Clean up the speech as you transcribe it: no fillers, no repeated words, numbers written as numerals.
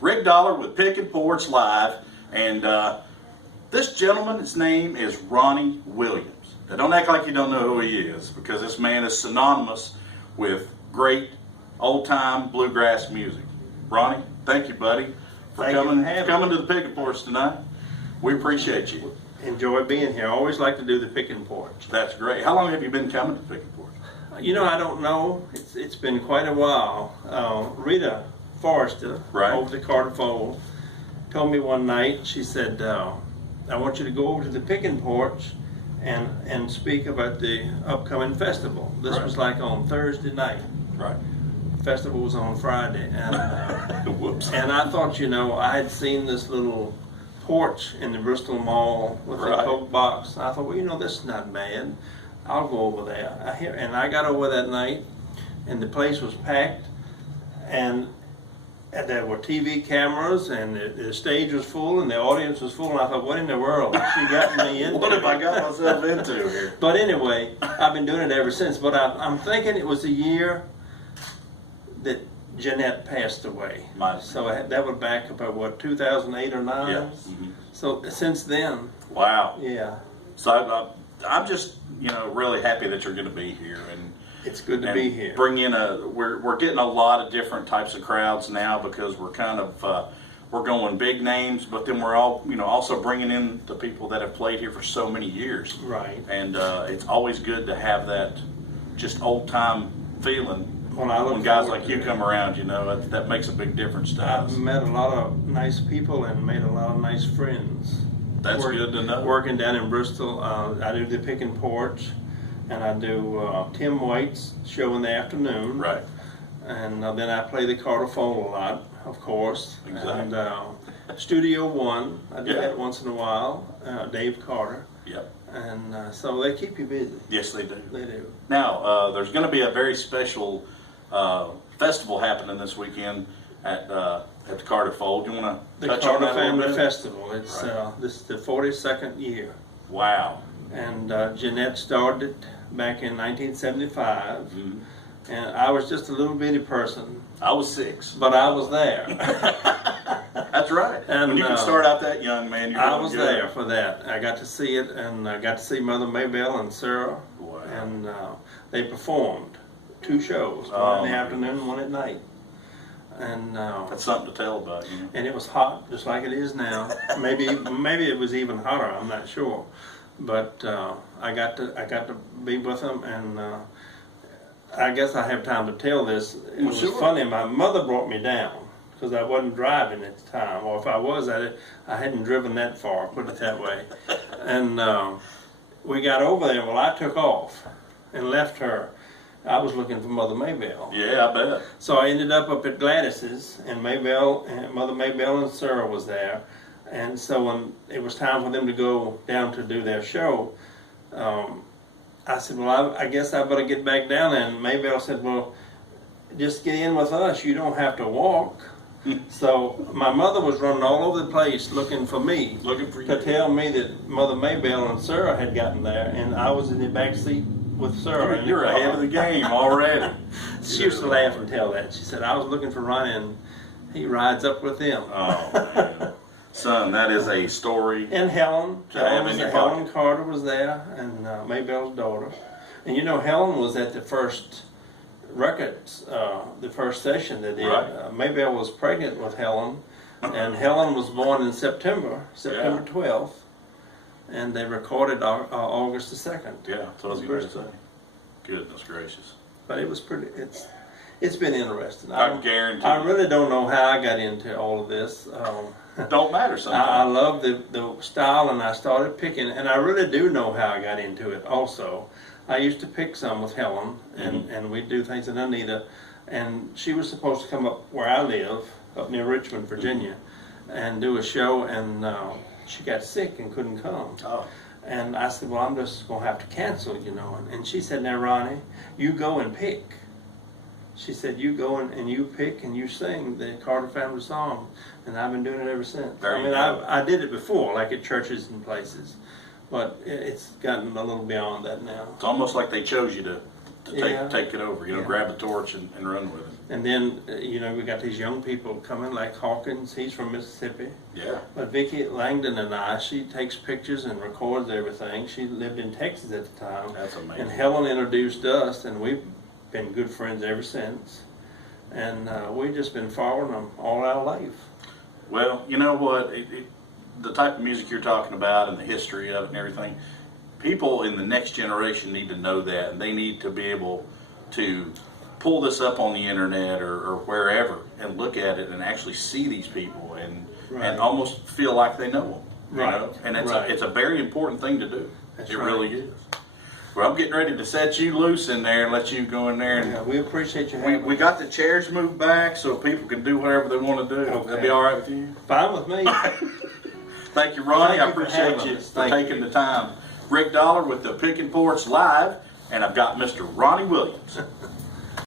Rick Dollar with Pickin Porch Live, and this gentleman, his name is Ronnie Williams. Now, don't act like you don't know who he is, because this man is synonymous with great old-time bluegrass music. Ronnie, thank you, buddy, for coming to the Pickin Porch tonight. We appreciate you. Enjoy being here. I always like to do the Pickin Porch. That's great. How long have you been coming to Pickin Porch? You know, I don't know. It's been quite a while. Rita Forrester, over the Carter Fold, told me one night, she said, I want you to go over to the Pickin Porch and speak about the upcoming festival. This was like on Thursday night. Right. The festival was on Friday. And, Whoops. And I thought, you know, I had seen this little porch in the Bristol Mall with a Coke box. I thought, well, you know, this is not bad. I'll go over there. And I got over that night, and the place was packed, and there were TV cameras, and the stage was full, and the audience was full, and I thought, what in the world she got me into? What have I got myself into here? But anyway, I've been doing it ever since. But I'm thinking it was the year that Jeanette passed away. So that would back up at what, 2008 or 9? Yeah. So since then. Wow. Yeah. So I'm just, you know, really happy that you're going to be here, and it's good to be here. Bring in we're getting a lot of different types of crowds now, because we're kind of we're going big names, but then we're all, you know, also bringing in the people that have played here for so many years. Right. And it's always good to have that just old time feeling when guys like you come around. You know, that makes a big difference to us. I've met a lot of nice people and made a lot of nice friends. That's good to know. Working down in Bristol, I do the Pickin Porch, and I do Tim White's show in the afternoon. Right. And then I play the Carter Fold a lot, of course. Exactly. And Studio One, I do that once in a while. Dave Carter. Yep. And so they keep you busy. Yes, they do. They do. Now, there's going to be a very special festival happening this weekend at the Carter Fold. You want to touch on that a little bit? The Carter Family Festival. It's this is the 42nd year. Wow. And Jeanette started it back in 1975. And I was just a little bitty person. I was 6. But I was there. That's right. And when you can start out that young, man, you're I was there for that. I got to see it, and I got to see Mother Maybelle and Sarah. Wow. And they performed 2 shows, one in the afternoon and one at night. And that's something to tell about, you know. And it was hot, just like it is now. maybe it was even hotter. I'm not sure. But I got to be with them, and I guess I have time to tell this. It was funny. My mother brought me down because I wasn't driving at the time, or if I was, I hadn't driven that far. Put it that way. And we got over there. Well, I took off and left her. I was looking for Mother Maybelle. Yeah, I bet. So I ended up at Gladys's, and Mother Maybelle and Sarah was there. And so when it was time for them to go down to do their show, I said, well, I guess I better get back down there. And Maybelle said, well, just get in with us. You don't have to walk. So my mother was running all over the place looking for me. Looking for you. To tell me that Mother Maybelle and Sarah had gotten there, and I was in the back seat with Sarah. You're ahead of the game already. She used to laugh and tell that. She said, I was looking for Ronnie, and he rides up with them. Oh, man. Son, that is a story. And Helen. Helen Carter was there, and Maybelle's daughter. And you know, Helen was at the first records, the first session they did. Right. Maybelle was pregnant with Helen, and Helen was born in September 12th, and they recorded August the 2nd. Yeah, that's what I was going to say. Goodness gracious. But it was pretty, it's been interesting. I guarantee. I really don't know how I got into all of this. Don't matter sometimes. I love the style, and I started picking, and I really do know how I got into it also. I used to pick some with Helen, and we'd do things, and Anita, and she was supposed to come up where I live, up near Richmond, Virginia, and do a show, and she got sick and couldn't come. Oh. And I said, well, I'm just going to have to cancel, you know. And she said, now, Ronnie, you go and pick. She said, you go and you pick and you sing the Carter Family song. And I've been doing it ever since. I mean, I did it before, like at churches and places. But it's gotten a little beyond that now. It's almost like they chose you to take it over, you know, grab the torch and run with it. And then, we got these young people coming, like Hawkins, he's from Mississippi. Yeah. But Vicki Langdon and I, she takes pictures and records everything. She lived in Texas at the time. That's amazing. And Helen introduced us, and we've been good friends ever since. And we've just been following them all our life. Well, you know what? The type of music you're talking about and the history of it and everything, people in the next generation need to know that, and they need to be able to pull this up on the internet or wherever and look at it and actually see these people and almost feel like they know them. You know? And it's a very important thing to do. It really is. Well, I'm getting ready to set you loose in there and let you go in there. And we appreciate you having we got the chairs moved back so people can do whatever they want to do. Okay. That'd be all right with you? Fine with me. Thank you, Ronnie. Thank I you for appreciate having you us. for taking the time. Rick Dollar with the Pickin Porch Live, and I've got Mr. Ronnie Williams.